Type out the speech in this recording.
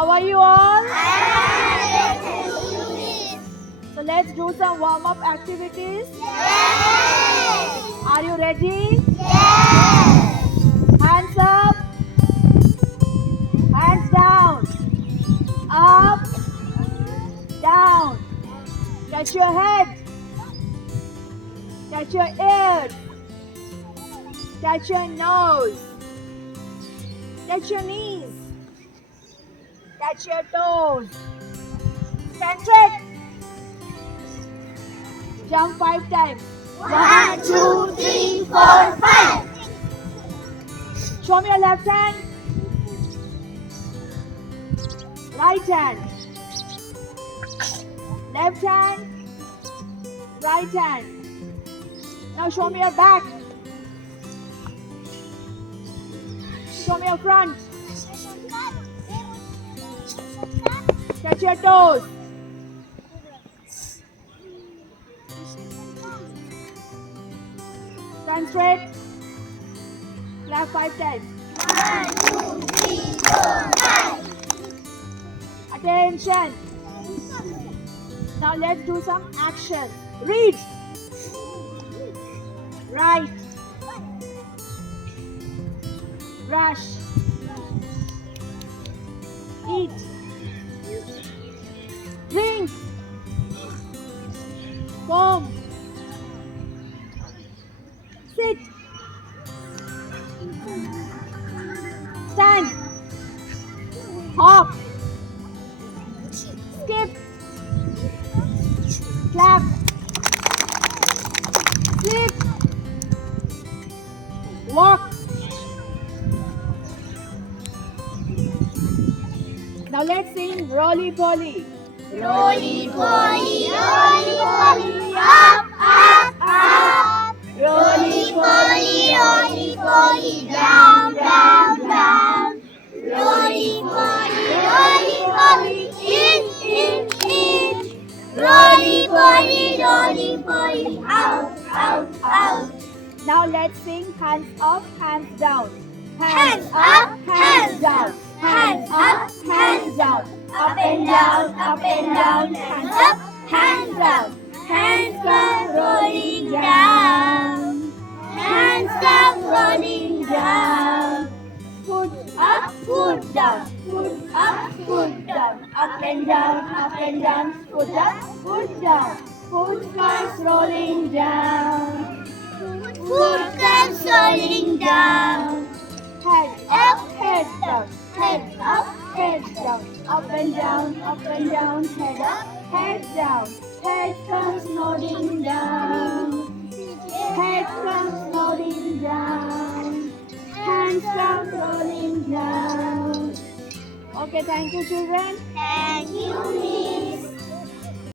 How are you all? Yes. So let's do some warm-up activities. Yes. Are you ready? Yes. Hands up. Hands down. Up. Down. Touch your head. Touch your ears. Touch your nose. Touch your knees. Touch your toes. Stand straight. Jump 5 times. 1, 2, 3, 4, 5. Show me your left hand. Right hand. Left hand. Right hand. Now show me your back. Show me your front. Touch your toes. Stand straight. Clap 5 times. 1, 2, 3, 4, 5. Attention. Now let's do some action. Read. Write. Brush. Eat. Drink. Comb. Sit. Stand. Hop. Skip. Clap. Sleep. Walk. Now let's sing Roly Poly. Roly poly, up, up, up. Roly poly, down, down, down. Roly poly, in, in. Roly poly, out, out, out. Now let's sing hands up, hands down. Hands up, hands down. Hands up, hands down. Up and down, hands up, hands down. Hands come rolling down. Hands come rolling down. Foot up, foot down. Foot up, foot down. Up and down, foot up, foot down. Foot comes rolling down. Foot comes rolling down. Head Up, head down. head up, Head down. Up and down, head up, head down. Head comes nodding down. Head comes nodding down. Hands come rolling down. Okay, thank you children. Thank you, Miss.